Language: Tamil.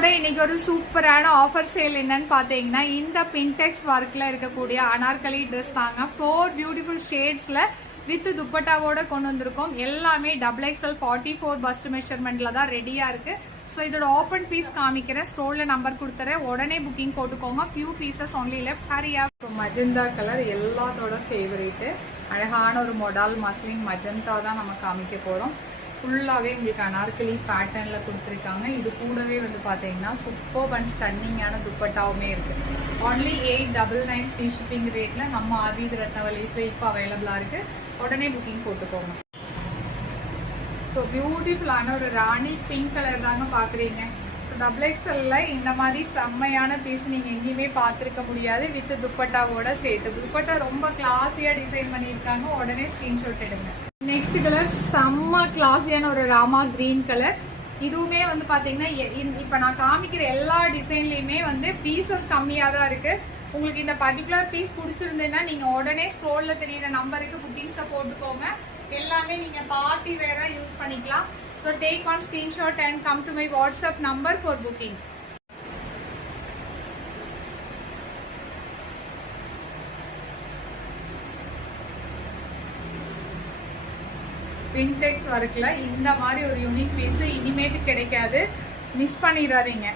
நம்மளோட இன்னைக்கு ஒரு சூப்பரான ஆஃபர் சேல் என்னன்னு பாத்தீங்கன்னா இந்த பின்டெக்ஸ் ஒர்க்ல இருக்கக்கூடிய அனார்கலி ட்ரெஸ் தாங்க 4 பியூட்டிஃபுல் ஷேட்ஸ்ல வித் துப்பட்டாவோட கொண்டு வந்திருக்கோம். எல்லாமே XXL 44 பஸ்ட் மெஷர்மெண்ட்ல தான் ரெடியா இருக்கு. ஸோ இதோட ஓப்பன் பீஸ் காமிக்கிறேன், ஸ்டோர்ல நம்பர் கொடுத்துறேன், உடனே புக்கிங் போட்டுக்கோங்க. Few pieces only left. Hariya magenta colour எல்லாத்தோட ஃபேவரேட், அழகான ஒரு மொடால் மஸ்லின் மஜந்தா தான் நம்ம காமிக்க போறோம். ஃபுல்லாகவே உங்களுக்கு அனார்கலி பேட்டர்னில் கொடுத்துருக்காங்க. இது கூடவே வந்து பார்த்தீங்கன்னா சூப்பர் அண்ட் ஸ்டன்னிங்கான துப்பட்டாவுமே இருக்குது. ஒன்லி 899 ஃப்ரீ ஷிப்பிங் ரேட்டில் நம்ம ஆதித் ரத்னவலிஸில் இப்போ அவைலபிளாக இருக்குது. உடனே புக்கிங் போட்டுக்கோங்க. ஸோ பியூட்டிஃபுல்லான ஒரு ராணி பிங்க் கலர் தாங்க பார்க்குறீங்க. ஸோ XXL இந்த மாதிரி செம்மையான பீஸ் நீங்கள் எங்கேயுமே பார்த்துருக்க முடியாது. வித் துப்பட்டாவோட சேர்த்து துப்பட்டா ரொம்ப கிளாஸியாக டிசைன் பண்ணியிருக்காங்க. உடனே ஸ்க்ரீன்ஷாட் எடுங்க. நெக்ஸ்ட் கலர் செம்ம கிளாஸியான ஒரு ராமா கிரீன் கலர். இதுவுமே வந்து பார்த்தீங்கன்னா இப்போ நான் காமிக்கிற எல்லா டிசைன்லையுமே வந்து பீசஸ் கம்மியாக தான் இருக்குது. உங்களுக்கு இந்த பர்டிகுலர் பீஸ் பிடிச்சிருந்ததுன்னா நீங்கள் உடனே ஸ்க்ரோலில் தெரியிற நம்பருக்கு புக்கிங்ஸை போட்டுக்கோங்க. எல்லாமே நீங்கள் பார்ட்டி வேராக யூஸ் பண்ணிக்கலாம். So take one screenshot and come to my WhatsApp number for booking. பின்டெக்ஸ் ஒர்க்கில் இந்த மாதிரி ஒரு யூனிக் பீஸு இனிமேட்டு கிடைக்காது, மிஸ் பண்ணிடாதீங்க.